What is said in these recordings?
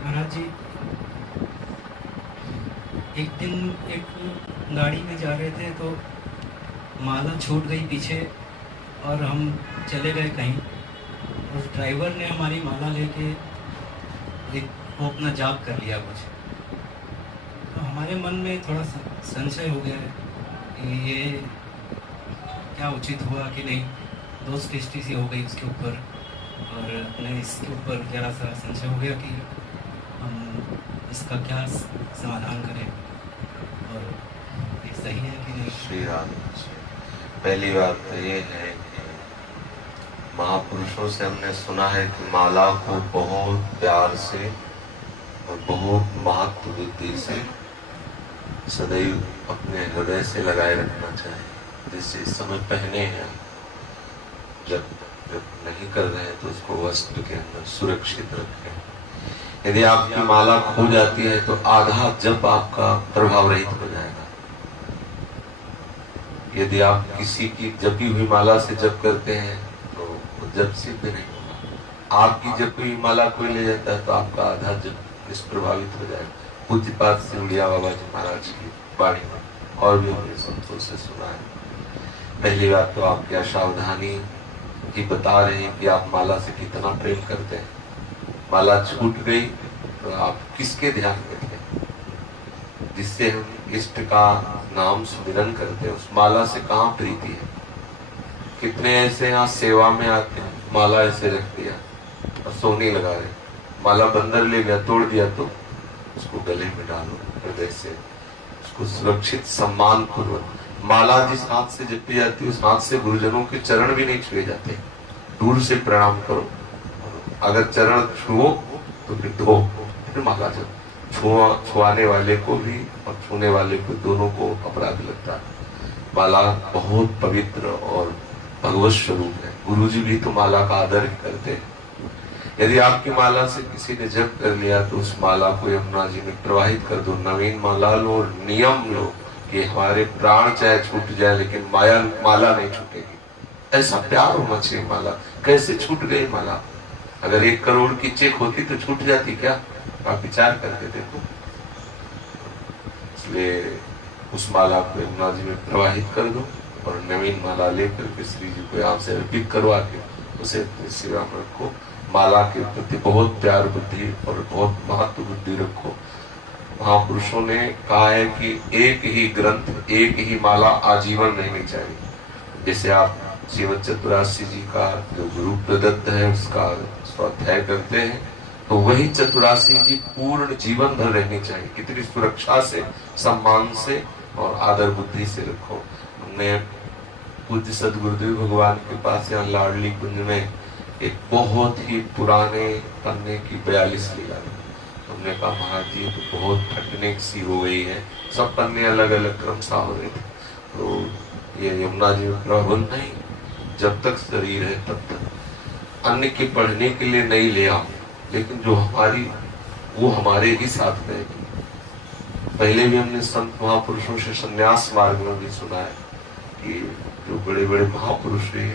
महाराज जी, एक दिन एक गाड़ी में जा रहे थे तो माला छूट गई पीछे और हम चले गए कहीं। उस ड्राइवर ने हमारी माला लेके एक वो अपना जाप कर लिया कुछ। तो हमारे मन में थोड़ा संशय हो गया है कि ये क्या उचित हुआ कि नहीं। दोस्त दृष्टि सी हो गई उसके ऊपर और अपने इसके ऊपर ज़रा सा संशय हो गया कि हम इसका क्या समाधान करें और ये सही है कि नहीं। श्री राम। पहली बात तो ये है कि महापुरुषों से हमने सुना है कि माला को बहुत प्यार से और बहुत महत्व बुद्धि से सदैव अपने हृदय से लगाए रखना चाहिए। जैसे इस समय पहने हैं, जब नहीं कर रहे हैं तो उसको वस्त्र के अंदर सुरक्षित रखें। यदि आपकी माला खो जाती है तो आधा जप आपका प्रभाव रहित हो जाएगा। यदि आप किसी की जपी हुई माला से जप करते हैं तो जप सिद्ध नहीं होगा। आपकी जपी हुई माला कोई ले जाता है तो आपका आधा जप निष्प्रभावित हो जाएगा। पूज्यपाद सिंधिया बाबा जी महाराज की वाणी में और भी हमने संतों से सुना है। पहली बात तो आप क्या सावधानी ही बता रहे हैं कि आप माला से कितना प्रेम करते हैं। माला छूट गई तो आप किसके ध्यान में थे? जिससे हम इष्ट का नाम सुमिरन करते हैं, उस माला से कहाँ प्रीति है। कितने ऐसे यहाँ सेवा में आते हैं, माला ऐसे रख दिया और सोने लगा रहे, माला बंदर ले गया, तोड़ दिया तो उसको गले में डालो हृदय से, उसको सुरक्षित सम्मान पूर्वक। माला जिस हाथ से जपी जाती है उस हाथ से गुरुजनों के चरण भी नहीं छुए जाते। दूर से प्रणाम करो, अगर चरण छुओ तो फिर धो, फिर माला जप। छुआने वाले को भी और छूने वाले को दोनों को अपराध लगता है। माला बहुत पवित्र और भगवत स्वरूप है। गुरुजी भी तो माला का आदर करते हैं। यदि आपकी माला से किसी ने जप कर लिया तो उस माला को यमुना जी में प्रवाहित कर दो। नवीन माला लो और नियम लो कि हमारे प्राण चाहे छूट जाए लेकिन माला नहीं छूटेगी। ऐसा प्यार होना चाहिए। माला कैसे छूट गई माला? अगर 1 करोड़ की चेक होती तो छूट जाती क्या? आप विचार करके देखो। इसलिए उस माला को यमुना जी में प्रवाहित कर दो और नवीन माला लेकर के श्री जी को यहाँ से अर्पित करवा के उसे श्री राम रखो। माला के प्रति बहुत प्यार बुद्धि और बहुत महत्व बुद्धि रखो। महापुरुषों ने कहा है कि एक ही ग्रंथ, एक ही माला आजीवन रहनी चाहिए। जैसे आप श्रीमद चतुरासी जी का जो गुरु प्रदत्त है उसका स्वाध्याय करते हैं तो वही चतुरासी जी पूर्ण जीवन भर रहनी चाहिए। कितनी सुरक्षा से, सम्मान से और आदर बुद्धि से रखो। हमने पूज्य सदगुरुदेव भगवान के पास यहाँ लाडली कुंज में एक बहुत ही पुराने पन्ने की 42 लीला, हमने कहा महाराज जी तो बहुत फटने सी हो गई है, सब पन्ने अलग अलग क्रम सा हो रहे थे। तो ये यमुना जी में प्रबंध नहीं, जब तक शरीर है तब तक अन्य के पढ़ने के लिए नहीं ले आओ, लेकिन जो हमारी वो हमारे ही साथ रहेगी। पहले भी हमने संत महापुरुषों से संन्यास मार्ग में भी सुना है कि जो बड़े बड़े महापुरुष रहे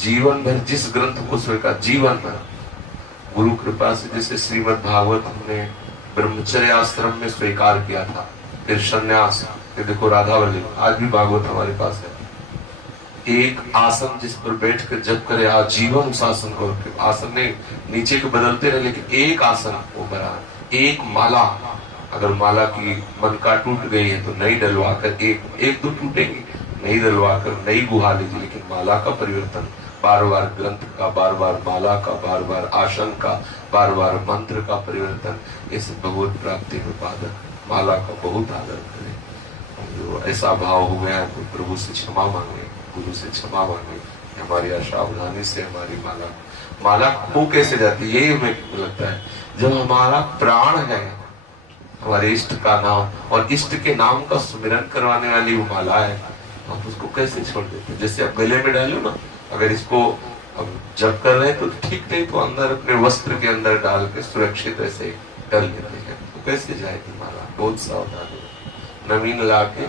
जीवन भर जिस ग्रंथ को स्वीकार, जीवन भर गुरु कृपा से, जैसे श्रीमद् भागवत हमने ब्रह्मचर्य आश्रम में स्वीकार किया था, फिर संन्यास, फिर देखो राधावल्ली, आज भी भागवत हमारे पास है। एक आसन जिस पर बैठ कर जप करे आजीवन उस आसन को, आसन ने नीचे के बदलते रहे लेकिन एक आसन वो बना। एक माला, अगर माला की मनका टूट गई है तो नई डलवा कर, एक तो टूटेगी, नई डलवा कर नई गुहा लीजिए। लेकिन माला का परिवर्तन, बार बार ग्रंथ का, बार बार माला का, बार बार आसन का, बार बार मंत्र का परिवर्तन, इस भगवत प्राप्ति में बाधक। माला का बहुत आदर करें। जो ऐसा भाव हो गया है तो प्रभु से क्षमा मांगे, गुरु से क्षमा मांगे। हमारी असावधानी से हमारी माला खो कैसे जाती है, यही हमें लगता है। जब हमारा प्राण है, हमारे इष्ट का नाम और इष्ट के नाम का सुमिरन करवाने वाली वो माला है, आप उसको कैसे छोड़ देते? जैसे आप गले में डालो ना, अगर इसको अब जब कर रहे हैं तो ठीक, नहीं तो अंदर अपने वस्त्र के अंदर डाल के सुरक्षित ऐसे कर लेते हैं, तो कैसे जाएगी माला? बहुत सावधान, नवीन ला के